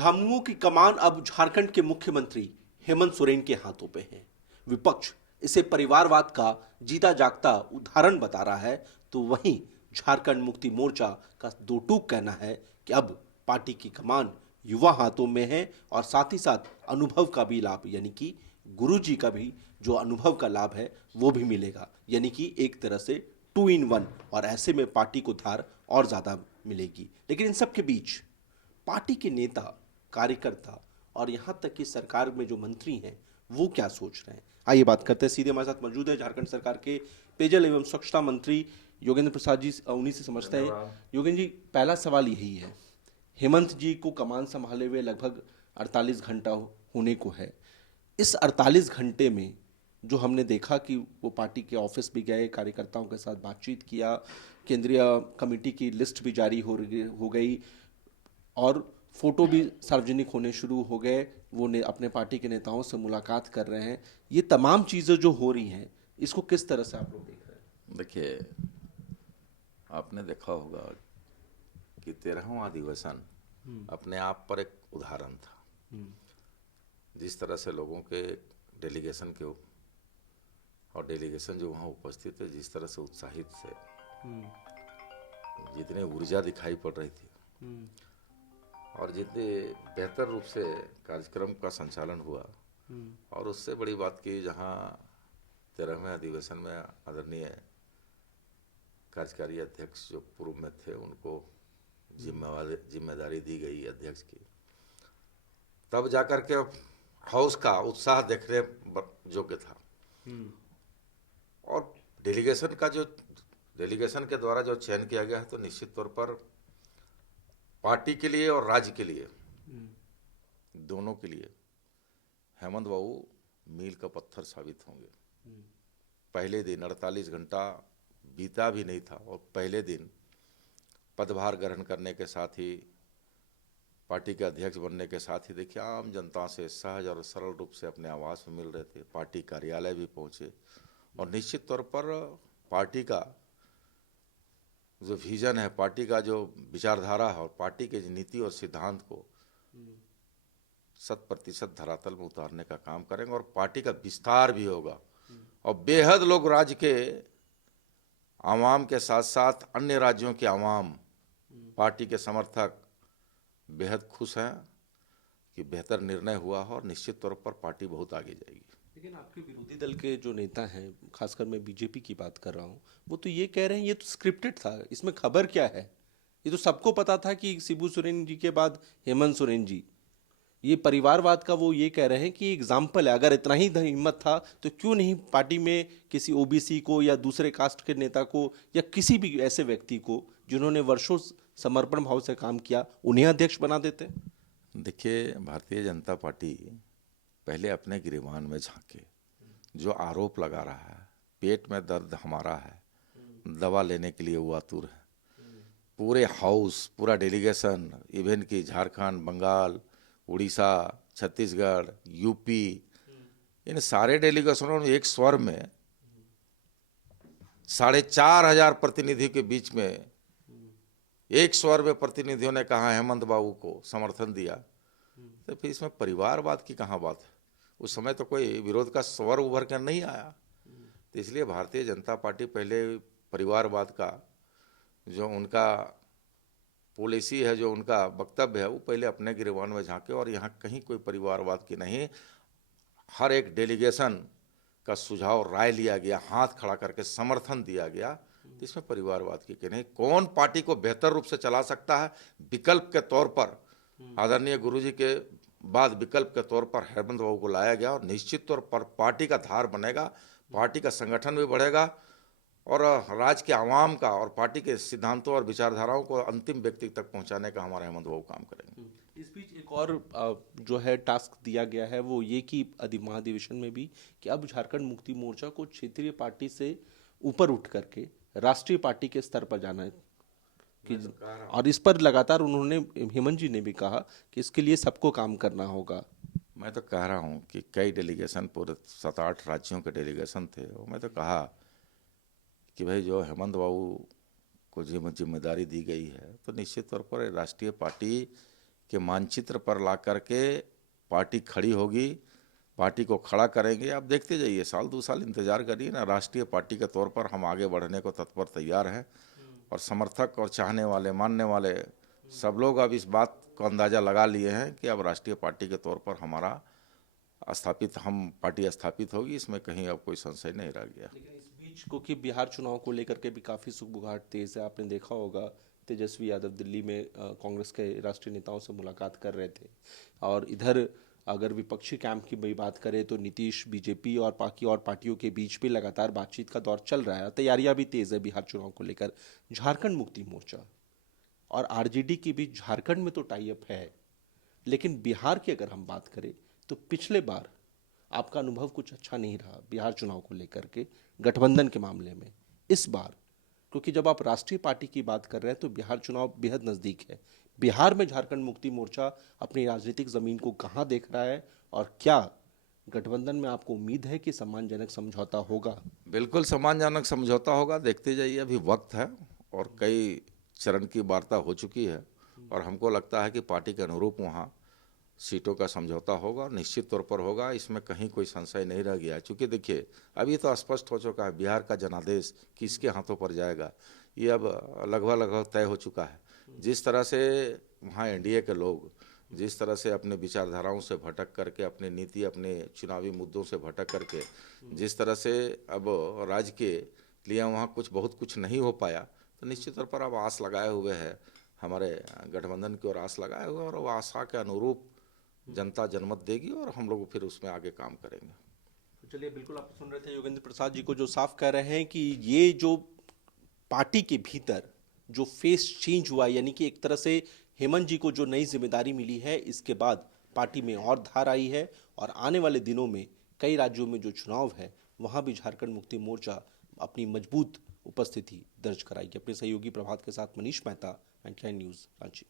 झामुमो की कमान अब झारखंड के मुख्यमंत्री हेमंत सोरेन के हाथों पे है। विपक्ष इसे परिवारवाद का जीता जागता उदाहरण बता रहा है, तो वहीं झारखंड मुक्ति मोर्चा का दो टूक कहना है कि अब पार्टी की कमान युवा हाथों में है और साथ ही साथ अनुभव का भी लाभ, यानी कि गुरुजी का भी जो अनुभव का लाभ है वो भी मिलेगा, यानी कि एक तरह से 2 in 1। और ऐसे में पार्टी को धार और ज्यादा मिलेगी। लेकिन इन सब के बीच पार्टी के नेता, कार्यकर्ता और यहां तक कि सरकार में जो मंत्री हैं वो क्या सोच रहे हैं, आइए बात करते हैं। सीधे हमारे साथ मौजूद है झारखंड सरकार के पेयजल एवं स्वच्छता मंत्री योगेंद्र प्रसाद जी, उन्हीं से समझते हैं। योगेंद्र जी, पहला सवाल यही है, हेमंत जी को कमान संभाले हुए लगभग 48 घंटा होने को है। इस 48 घंटे में जो हमने देखा कि वो पार्टी के ऑफिस भी गए, कार्यकर्ताओं के साथ बातचीत किया, केंद्रीय कमेटी की लिस्ट भी जारी हो गई और फोटो भी सार्वजनिक होने शुरू हो गए। वो ने अपने पार्टी के नेताओं से मुलाकात कर रहे हैं। ये तमाम चीज़ें जो हो रही हैं, इसको किस तरह से आप लोग देख रहे हैं? देखिए, आपने देखा होगा कि 13वां अधिवेशन अपने आप पर एक उदाहरण था। जिस तरह से लोगों के डेलीगेशन के और डेलीगेशन जो वहाँ उपस्थित थे, जिस तरह से उत्साहित थे, जितनी ऊर्जा दिखाई पड़ रही थी और जितने बेहतर रूप से कार्यक्रम का संचालन हुआ, और उससे बड़ी बात की जहाँ 13वें अधिवेशन में आदरणीय कार्यकारी अध्यक्ष जो पूर्व में थे उनको जिम्मेदारी दी गई अध्यक्ष की, तब जाकर के हाउस का उत्साह देखने योग्य था। और डेलीगेशन के द्वारा जो चयन किया गया है, तो निश्चित तौर पर पार्टी के लिए और राज्य के लिए, दोनों के लिए हेमंत बाबू मील का पत्थर साबित होंगे। पहले दिन 48 घंटा बीता भी नहीं था और पहले दिन पदभार ग्रहण करने के साथ ही, पार्टी के अध्यक्ष बनने के साथ ही, देखिए आम जनता से सहज और सरल रूप से अपने आवास में मिल रहे थे, पार्टी कार्यालय भी पहुंचे और निश्चित तौर पर पार्टी का जो विजन है, पार्टी का जो विचारधारा है और पार्टी के नीति और सिद्धांत को 100% धरातल में उतारने का काम करेंगे और पार्टी का विस्तार भी होगा। और बेहद लोग राज्य के आवाम के साथ साथ अन्य राज्यों के आवाम, पार्टी के समर्थक बेहद खुश हैं कि बेहतर निर्णय हुआ है और निश्चित तौर पर पार्टी बहुत आगे जाएगी। लेकिन आपके विरोधी दल के जो नेता हैं, खासकर मैं बीजेपी की बात कर रहा हूँ, वो तो ये कह रहे हैं ये तो स्क्रिप्टेड था, इसमें खबर क्या है? ये तो सबको पता था कि शिबू सोरेन जी के बाद हेमंत सोरेन जी। ये परिवारवाद का वो ये कह रहे हैं कि एग्जाम्पल है, अगर इतना ही हिम्मत था तो क्यों नहीं पार्टी में किसी ओबीसी को या दूसरे कास्ट के नेता को या किसी भी ऐसे व्यक्ति को जिन्होंने वर्षों समर्पण भाव से काम किया, उन्हें अध्यक्ष बना देते। देखिए, भारतीय जनता पार्टी पहले अपने गिरेबान में झांके। जो आरोप लगा रहा है, पेट में दर्द हमारा है, दवा लेने के लिए वो आतुर है। पूरे हाउस, पूरा डेलीगेशन, इवन कि झारखंड, बंगाल, उड़ीसा, छत्तीसगढ़, यूपी, इन सारे डेलीगेशनों ने एक स्वर में 4,500 प्रतिनिधि के बीच में एक स्वर में प्रतिनिधियों ने कहा, हेमंत बाबू को समर्थन दिया। तो फिर इसमें परिवारवाद की कहाँ बात है? उस समय तो कोई विरोध का स्वर उभर कर नहीं आया। तो इसलिए भारतीय जनता पार्टी पहले परिवारवाद का जो उनका पॉलिसी है, जो उनका वक्तव्य है, वो पहले अपने गिरेबान में झांके और यहाँ कहीं कोई परिवारवाद की नहीं। हर एक डेलीगेशन का सुझाव, राय लिया गया, हाथ खड़ा करके समर्थन दिया गया। तो इसमें परिवारवाद की नहीं। कौन पार्टी को बेहतर रूप से चला सकता है, विकल्प के तौर पर आदरणीय गुरुजी के बाद विकल्प के तौर पर हेमंत बाबू को लाया गया और निश्चित तौर पर पार्टी का धार बनेगा, पार्टी का संगठन भी बढ़ेगा और राज्य के आवाम का और पार्टी के सिद्धांतों और विचारधाराओं को अंतिम व्यक्ति तक पहुंचाने का हमारा हेमंत बाबू काम करेंगे। इस बीच एक और जो है टास्क दिया गया है वो ये कि महाधिवेशन में भी कि अब झारखंड मुक्ति मोर्चा को क्षेत्रीय पार्टी से ऊपर उठ करके राष्ट्रीय पार्टी के स्तर पर जाना है कि, और इस पर लगातार उन्होंने, हेमंत जी ने भी कहा कि इसके लिए सबको काम करना होगा। मैं तो कह रहा हूँ कि कई डेलीगेशन, पूरे 7-8 राज्यों के डेलीगेशन थे, और मैं तो कहा कि भाई जो हेमंत बाबू को जिम्मेदारी दी गई है, तो निश्चित तौर पर राष्ट्रीय पार्टी के मानचित्र पर ला करके पार्टी खड़ी होगी, पार्टी को खड़ा करेंगे। आप देखते जाइए, साल 2 साल इंतजार करिए ना। राष्ट्रीय पार्टी के तौर पर हम आगे बढ़ने को तत्पर तैयार हैं और समर्थक और चाहने वाले, मानने वाले सब लोग अब इस बात को अंदाज़ा लगा लिए हैं कि अब राष्ट्रीय पार्टी के तौर पर हमारा पार्टी स्थापित होगी। इसमें कहीं अब कोई संशय नहीं रह गया। लेकिन इस बीच क्योंकि बिहार चुनाव को लेकर के भी काफ़ी सुगबुगाहट तेज है, आपने देखा होगा तेजस्वी यादव दिल्ली में कांग्रेस के राष्ट्रीय नेताओं से मुलाकात कर रहे थे, और इधर अगर विपक्षी कैंप की भी बात करें तो नीतीश, बीजेपी और बाकी और पार्टियों के बीच भी लगातार बातचीत का दौर चल रहा है। तैयारियां भी तेज है बिहार चुनाव को लेकर। झारखंड मुक्ति मोर्चा और आरजेडी के बीच झारखंड में तो टाई अप है, लेकिन बिहार की अगर हम बात करें तो पिछले बार आपका अनुभव कुछ अच्छा नहीं रहा बिहार चुनाव को लेकर के गठबंधन के मामले में। इस बार क्योंकि जब आप राष्ट्रीय पार्टी की बात कर रहे हैं तो बिहार चुनाव बेहद नज़दीक है। बिहार में झारखंड मुक्ति मोर्चा अपनी राजनीतिक ज़मीन को कहाँ देख रहा है, और क्या गठबंधन में आपको उम्मीद है कि सम्मानजनक समझौता होगा? बिल्कुल सम्मानजनक समझौता होगा, देखते जाइए। अभी वक्त है और कई चरण की वार्ता हो चुकी है और हमको लगता है कि पार्टी के अनुरूप वहाँ सीटों का समझौता होगा और निश्चित तौर पर होगा। इसमें कहीं कोई संशय नहीं रह गया है। चूँकि देखिए, अभी तो स्पष्ट हो चुका है बिहार का जनादेश किसके हाथों पर जाएगा, ये अब लगभग तय हो चुका है। जिस तरह से वहाँ एनडीए के लोग जिस तरह से अपने विचारधाराओं से भटक करके, अपने नीति, अपने चुनावी मुद्दों से भटक करके जिस तरह से अब राज्य के लिए वहाँ बहुत कुछ नहीं हो पाया, तो निश्चित तौर पर अब आस लगाए हुए है, हमारे गठबंधन की ओर आस लगाए हुए, और वो आशा के अनुरूप जनता जनमत देगी और हम लोग फिर उसमें आगे काम करेंगे। तो चलिए, बिल्कुल आप सुन रहे थे योगेंद्र प्रसाद जी को, जो साफ कह रहे हैं कि ये जो पार्टी के भीतर जो फेस चेंज हुआ, यानी कि एक तरह से हेमंत जी को जो नई जिम्मेदारी मिली है, इसके बाद पार्टी में और धार आई है, और आने वाले दिनों में कई राज्यों में जो चुनाव है वहाँ भी झारखंड मुक्ति मोर्चा अपनी मजबूत उपस्थिति दर्ज कराएगी। अपने सहयोगी प्रभात के साथ मनीष मेहता, 99 न्यूज़, रांची।